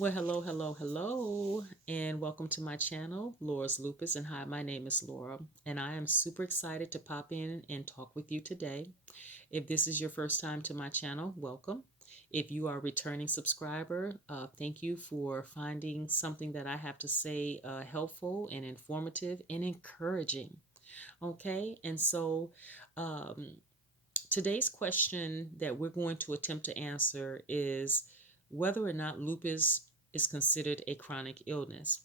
Well, hello, hello, hello, and welcome to my channel, Laura's Lupus. And hi, my name is Laura, and I am super excited to pop in and talk with you today. If this is your first time to my channel, welcome. If you are a returning subscriber, thank you for finding something that I have to say helpful and informative and encouraging. Okay, and so um, today's question that we're going to attempt to answer is whether or not lupus is considered a chronic illness.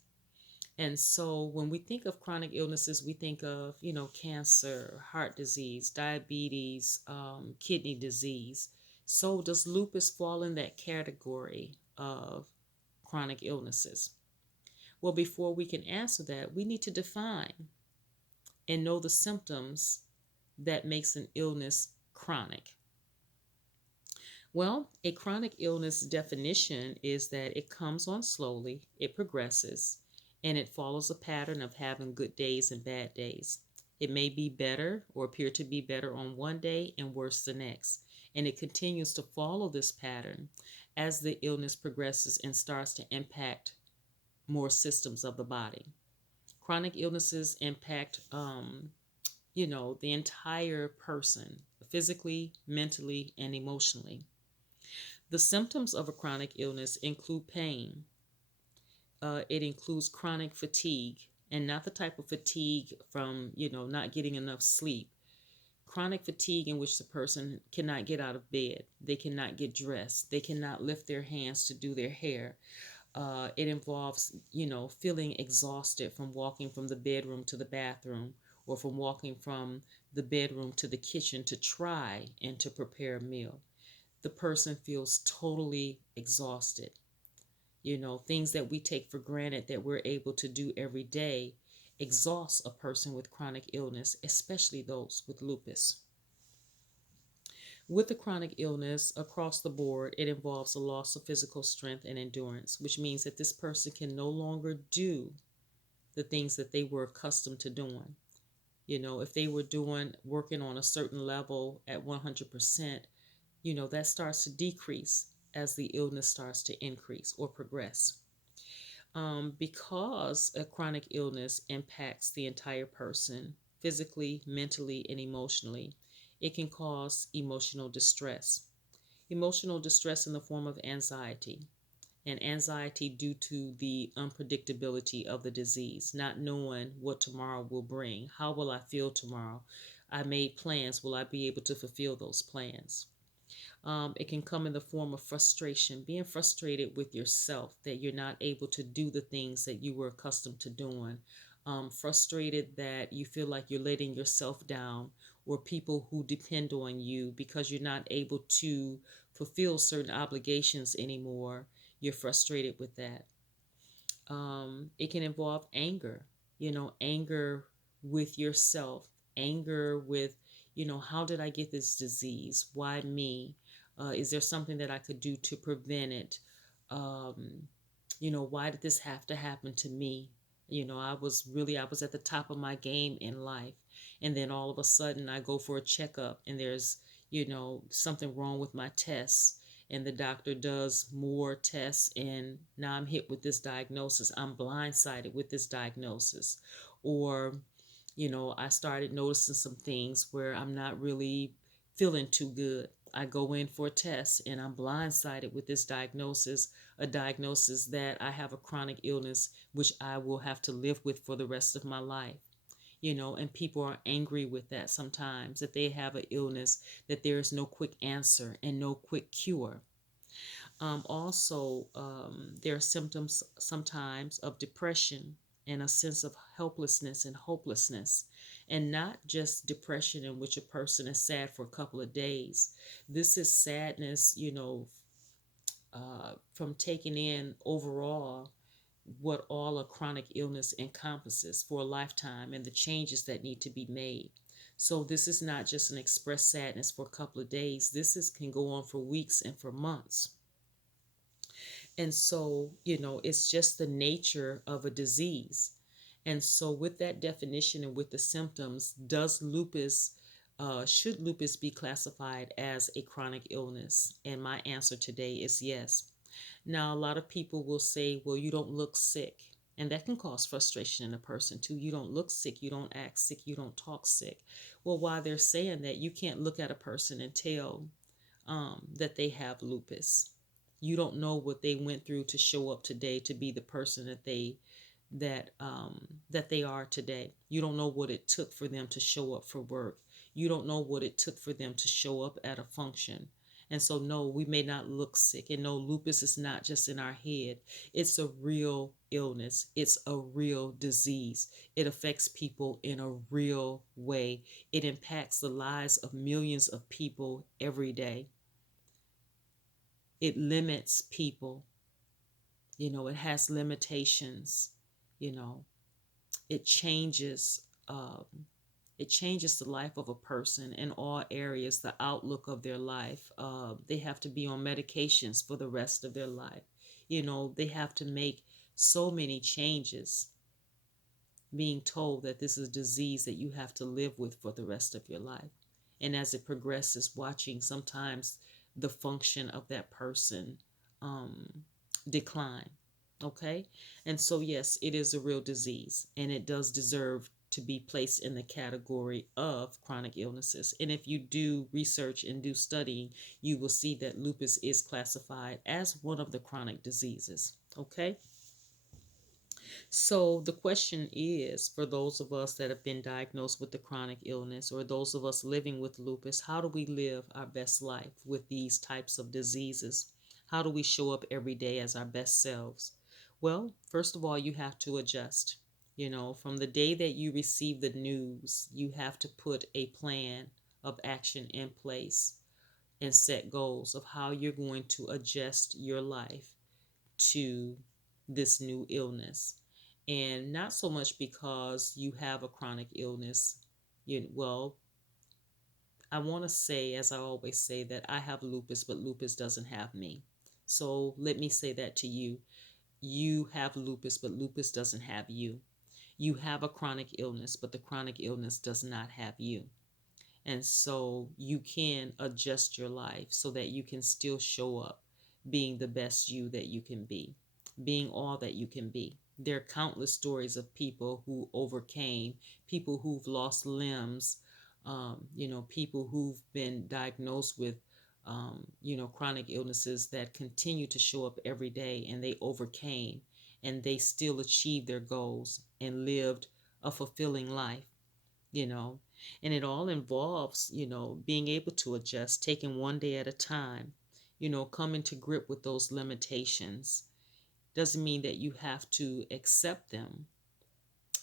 And so when we think of chronic illnesses, we think of, cancer, heart disease, diabetes, kidney disease. So does lupus fall in that category of chronic illnesses? Well, before we can answer that, we need to define and know the symptoms that makes an illness chronic. Well, a chronic illness definition is that it comes on slowly, it progresses, and it follows a pattern of having good days and bad days. It may be better or appear to be better on one day and worse the next. And it continues to follow this pattern as the illness progresses and starts to impact more systems of the body. Chronic illnesses impact, the entire person, physically, mentally, and emotionally. The symptoms of a chronic illness include pain. It includes chronic fatigue, and not the type of fatigue from, not getting enough sleep. Chronic fatigue in which the person cannot get out of bed, they cannot get dressed, they cannot lift their hands to do their hair. It involves, feeling exhausted from walking from the bedroom to the bathroom or from walking from the bedroom to the kitchen to try and to prepare a meal. The person feels totally exhausted. Things that we take for granted that we're able to do every day exhausts a person with chronic illness, especially those with lupus. With a chronic illness across the board, it involves a loss of physical strength and endurance, which means that this person can no longer do the things that they were accustomed to doing. If they were working on a certain level at 100%, that starts to decrease as the illness starts to increase or progress. Because a chronic illness impacts the entire person physically, mentally, and emotionally, it can cause emotional distress. Emotional distress in the form of anxiety, and anxiety due to the unpredictability of the disease, not knowing what tomorrow will bring. How will I feel tomorrow? I made plans. Will I be able to fulfill those plans? It can come in the form of frustration, being frustrated with yourself that you're not able to do the things that you were accustomed to doing. Frustrated that you feel like you're letting yourself down, or people who depend on you because you're not able to fulfill certain obligations anymore. You're frustrated with that. It can involve anger, anger with yourself, anger with, how did I get this disease? Why me? Is there something that I could do to prevent it? Um, why did this have to happen to me? I was at the top of my game in life. And then all of a sudden I go for a checkup and there's, something wrong with my tests. And the doctor does more tests, and now I'm hit with this diagnosis. I'm blindsided with this diagnosis. Or, I started noticing some things where I'm not really feeling too good. I go in for a test and I'm blindsided with this diagnosis, a diagnosis that I have a chronic illness which I will have to live with for the rest of my life. And people are angry with that sometimes, that they have an illness, that there is no quick answer and no quick cure. There are symptoms sometimes of depression and a sense of helplessness and hopelessness, and not just depression in which a person is sad for a couple of days. This is sadness, from taking in overall what all a chronic illness encompasses for a lifetime and the changes that need to be made. So this is not just an expressed sadness for a couple of days. This can go on for weeks and for months. And so, it's just the nature of a disease. And so, with that definition and with the symptoms, should lupus be classified as a chronic illness? And my answer today is yes. Now, a lot of people will say, well, you don't look sick. And that can cause frustration in a person too. You don't look sick, you don't act sick, you don't talk sick. Well, while they're saying that, you can't look at a person and tell that they have lupus. You don't know what they went through to show up today to be the person that they are today. You don't know what it took for them to show up for work. You don't know what it took for them to show up at a function. And so, no, we may not look sick. And no, lupus is not just in our head. It's a real illness. It's a real disease. It affects people in a real way. It impacts the lives of millions of people every day. It limits people. It has limitations. You know, it changes um, it changes the life of a person in all areas, the outlook of their life. They have to be on medications for the rest of their life. They have to make so many changes, being told that this is a disease that you have to live with for the rest of your life. And as it progresses, watching sometimes the function of that person um, decline. Okay? And so, yes, it is a real disease, and it does deserve to be placed in the category of chronic illnesses. And if you do research and do studying, you will see that lupus is classified as one of the chronic diseases. Okay? So the question is, for those of us that have been diagnosed with the chronic illness, or those of us living with lupus, how do we live our best life with these types of diseases? How do we show up every day as our best selves? Well, first of all, you have to adjust. From the day that you receive the news, you have to put a plan of action in place and set goals of how you're going to adjust your life to this new illness. And not so much because you have a chronic illness. Well, I want to say, as I always say, that I have lupus, but lupus doesn't have me. So let me say that to you. You have lupus, but lupus doesn't have you. You have a chronic illness, but the chronic illness does not have you. And so you can adjust your life so that you can still show up being the best you that you can be, being all that you can be. There are countless stories of people who overcame, people who've lost limbs, people who've been diagnosed with, chronic illnesses that continue to show up every day, and they overcame and they still achieved their goals and lived a fulfilling life, you know and it all involves being able to adjust, taking one day at a time, coming to grip with those limitations. Doesn't mean that you have to accept them,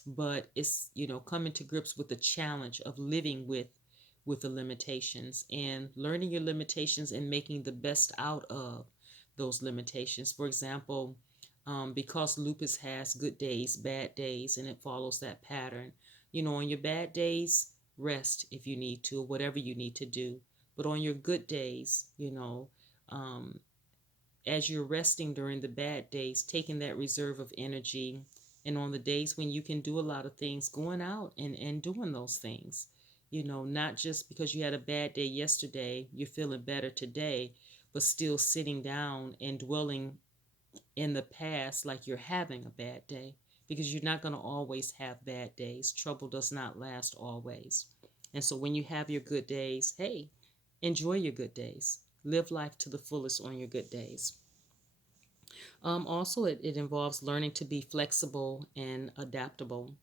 but it's coming to grips with the challenge of living with the limitations, and learning your limitations and making the best out of those limitations. For example, because lupus has good days, bad days, and it follows that pattern. On your bad days, rest if you need to, whatever you need to do. But on your good days, um, as you're resting during the bad days, taking that reserve of energy, and on the days when you can do a lot of things, going out and doing those things. Not just because you had a bad day yesterday, you're feeling better today, but still sitting down and dwelling in the past like you're having a bad day, because you're not going to always have bad days. Trouble does not last always. And so when you have your good days, hey, enjoy your good days. Live life to the fullest on your good days. Also, it involves learning to be flexible and adaptable,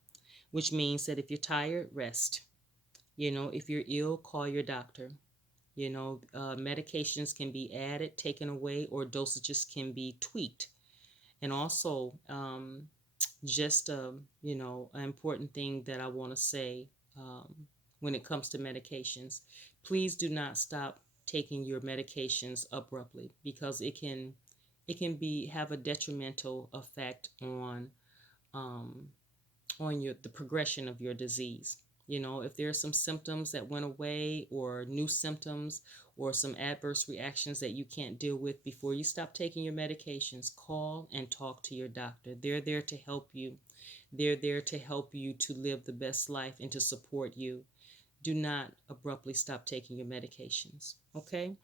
which means that if you're tired, rest. If you're ill, call your doctor. Medications can be added, taken away, or dosages can be tweaked. And also, just an important thing that I want to say, when it comes to medications, please do not stop taking your medications abruptly, because it can be have a detrimental effect um, on the progression of your disease. If there are some symptoms that went away, or new symptoms, or some adverse reactions that you can't deal with, before you stop taking your medications, call and talk to your doctor. They're there to help you. They're there to help you to live the best life and to support you. Do not abruptly stop taking your medications. Okay?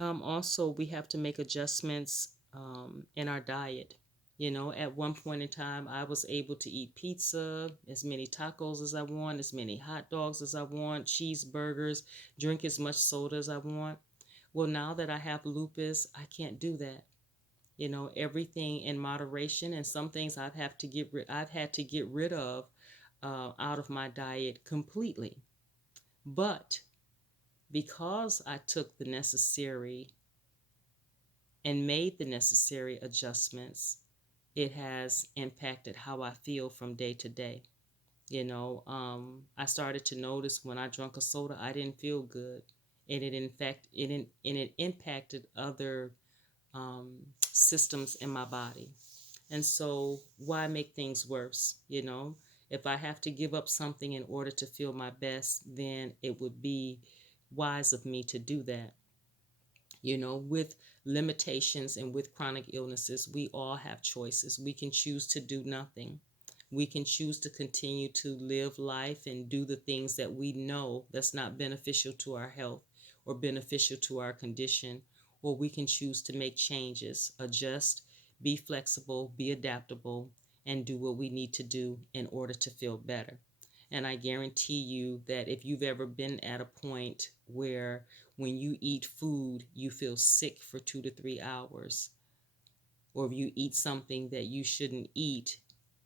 Also, we have to make adjustments in our diet. At one point in time, I was able to eat pizza, as many tacos as I want, as many hot dogs as I want, cheeseburgers, drink as much soda as I want. Well, now that I have lupus, I can't do that. Everything in moderation, and some things I've had to get rid of out of my diet completely. But because I took the necessary and made the necessary adjustments, it has impacted how I feel from day to day. I started to notice when I drank a soda, I didn't feel good, and it impacted other systems in my body. And so, why make things worse? If I have to give up something in order to feel my best, then it would be wise of me to do that. With limitations and with chronic illnesses, we all have choices. We can choose to do nothing. We can choose to continue to live life and do the things that we know that's not beneficial to our health or beneficial to our condition, or we can choose to make changes, adjust, be flexible, be adaptable, and do what we need to do in order to feel better. And I guarantee you that if you've ever been at a point where when you eat food, you feel sick for 2 to 3 hours, or if you eat something that you shouldn't eat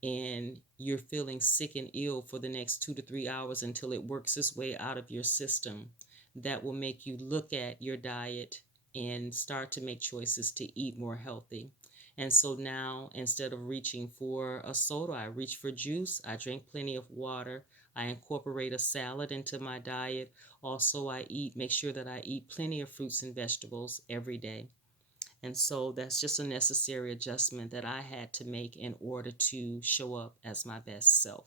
and you're feeling sick and ill for the next 2 to 3 hours until it works its way out of your system, that will make you look at your diet and start to make choices to eat more healthy. And so now, instead of reaching for a soda, I reach for juice. I drink plenty of water. I incorporate a salad into my diet. Also, make sure that I eat plenty of fruits and vegetables every day. And so that's just a necessary adjustment that I had to make in order to show up as my best self.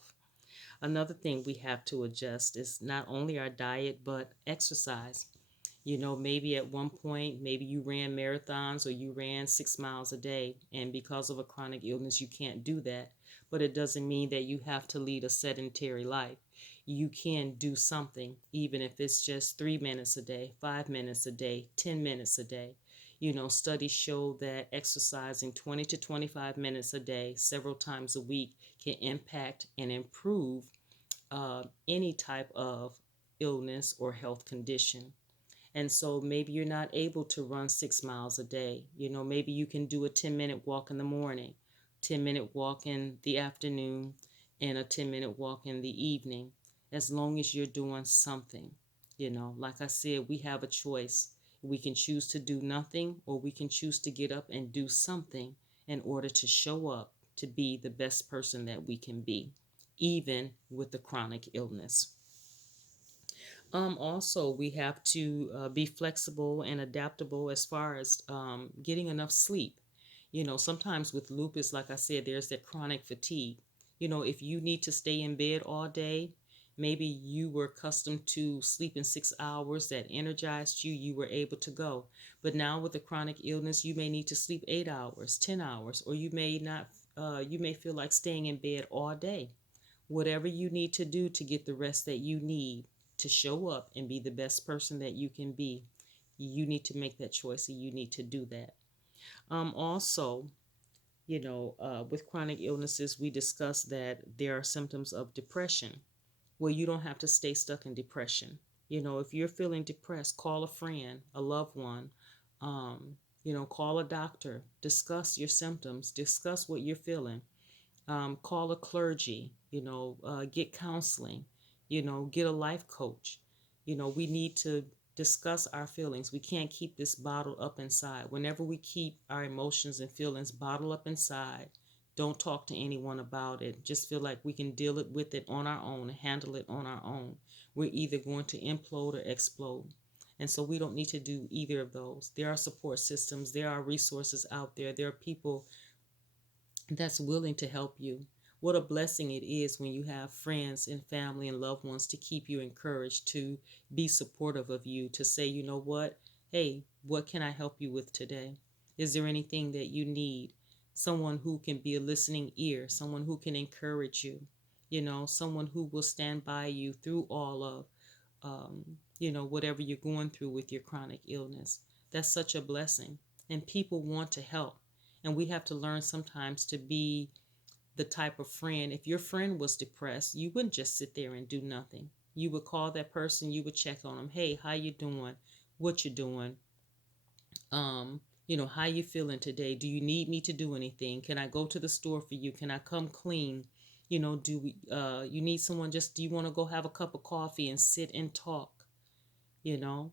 Another thing we have to adjust is not only our diet, but exercise. Maybe at one point, maybe you ran marathons or you ran 6 miles a day, and because of a chronic illness, you can't do that. But it doesn't mean that you have to lead a sedentary life. You can do something, even if it's just 3 minutes a day, 5 minutes a day, 10 minutes a day. Studies show that exercising 20 to 25 minutes a day, several times a week, can impact and improve any type of illness or health condition. And so maybe you're not able to run 6 miles a day. Maybe you can do a 10-minute walk in the morning, 10-minute walk in the afternoon, and a 10-minute walk in the evening, as long as you're doing something. Like I said, we have a choice. We can choose to do nothing, or we can choose to get up and do something in order to show up to be the best person that we can be, even with the chronic illness. Also, we have to be flexible and adaptable as far as getting enough sleep. Sometimes with lupus, like I said, there's that chronic fatigue. If you need to stay in bed all day, maybe you were accustomed to sleeping 6 hours that energized you, you were able to go. But now with the chronic illness, you may need to sleep 8 hours, 10 hours, or you may not, you may feel like staying in bed all day. Whatever you need to do to get the rest that you need to show up and be the best person that you can be, you need to make that choice and you need to do that. Also, with chronic illnesses, we discussed that there are symptoms of depression. Well, you don't have to stay stuck in depression. If you're feeling depressed, call a friend, a loved one, call a doctor, discuss your symptoms, discuss what you're feeling. Call a clergy, get counseling, get a life coach. We need to discuss our feelings. We can't keep this bottled up inside. Whenever we keep our emotions and feelings bottled up inside, don't talk to anyone about it. Just feel like we can deal with it on our own, handle it on our own. We're either going to implode or explode. And so we don't need to do either of those. There are support systems, there are resources out there, there are people that's willing to help you. What a blessing it is when you have friends and family and loved ones to keep you encouraged, to be supportive of you, to say, you know what, hey, what can I help you with today? Is there anything that you need? Someone who can be a listening ear, someone who can encourage you, someone who will stand by you through all of, whatever you're going through with your chronic illness. That's such a blessing. And people want to help. And we have to learn sometimes to be the type of friend. If your friend was depressed, you wouldn't just sit there and do nothing. You would call that person, you would check on them. Hey, how you doing? What you doing? How you feeling today? Do you need me to do anything? Can I go to the store for you? Can I come clean? Do we you need someone, just do you want to go have a cup of coffee and sit and talk? You know?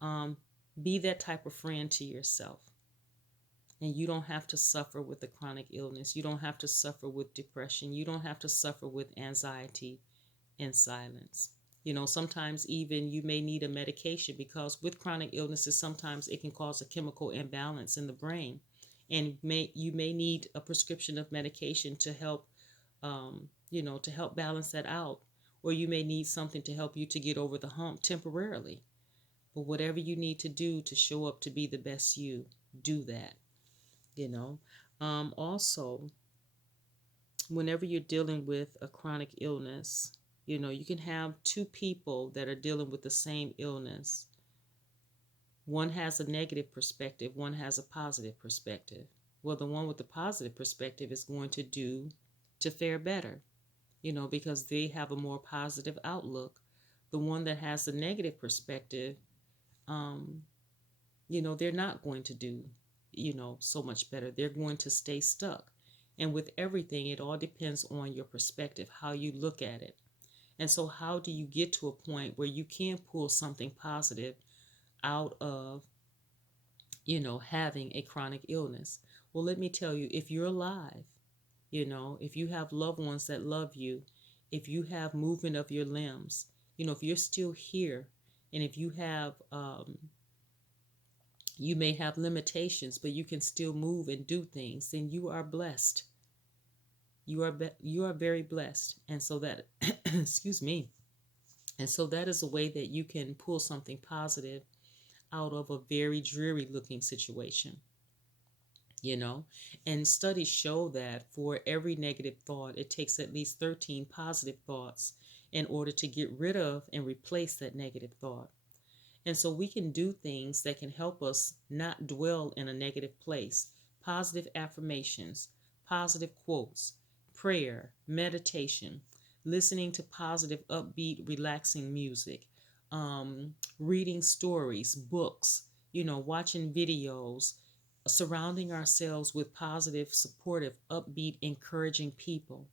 Um, be that type of friend to yourself. And you don't have to suffer with a chronic illness. You don't have to suffer with depression. You don't have to suffer with anxiety in silence. Sometimes even you may need a medication, because with chronic illnesses, sometimes it can cause a chemical imbalance in the brain. And you may need a prescription of medication to help, to help balance that out. Or you may need something to help you to get over the hump temporarily. But whatever you need to do to show up to be the best you, do that. Also, whenever you're dealing with a chronic illness, you can have two people that are dealing with the same illness. One has a negative perspective, one has a positive perspective. Well, the one with the positive perspective is going to fare better, because they have a more positive outlook. The one that has the negative perspective, they're not going to do, so much better. They're going to stay stuck. And with everything, it all depends on your perspective, how you look at it. And so how do you get to a point where you can pull something positive out of, having a chronic illness? Well, let me tell you, if you're alive, if you have loved ones that love you, if you have movement of your limbs, if you're still here, and if you have, you may have limitations, but you can still move and do things, then you are blessed. You are very blessed. And so that, excuse me. And so that is a way that you can pull something positive out of a very dreary looking situation. And studies show that for every negative thought, it takes at least 13 positive thoughts in order to get rid of and replace that negative thought. And so we can do things that can help us not dwell in a negative place. Positive affirmations, positive quotes, prayer, meditation, listening to positive, upbeat, relaxing music, reading stories, books, watching videos, surrounding ourselves with positive, supportive, upbeat, encouraging people,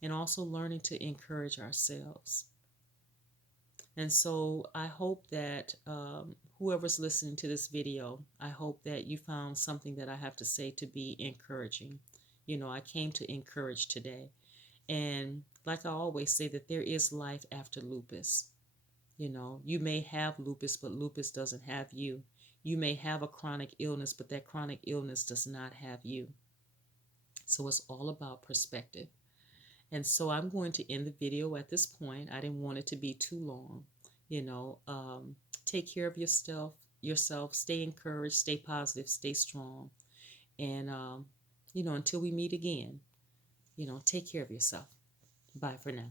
and also learning to encourage ourselves. And so I hope that whoever's listening to this video, I hope that you found something that I have to say to be encouraging. I came to encourage today. And like I always say, that there is life after lupus. You may have lupus, but lupus doesn't have you. You may have a chronic illness, but that chronic illness does not have you. So it's all about perspective. And so I'm going to end the video at this point. I didn't want it to be too long. Take care of yourself, stay encouraged, stay positive, stay strong. And, until we meet again, take care of yourself. Bye for now.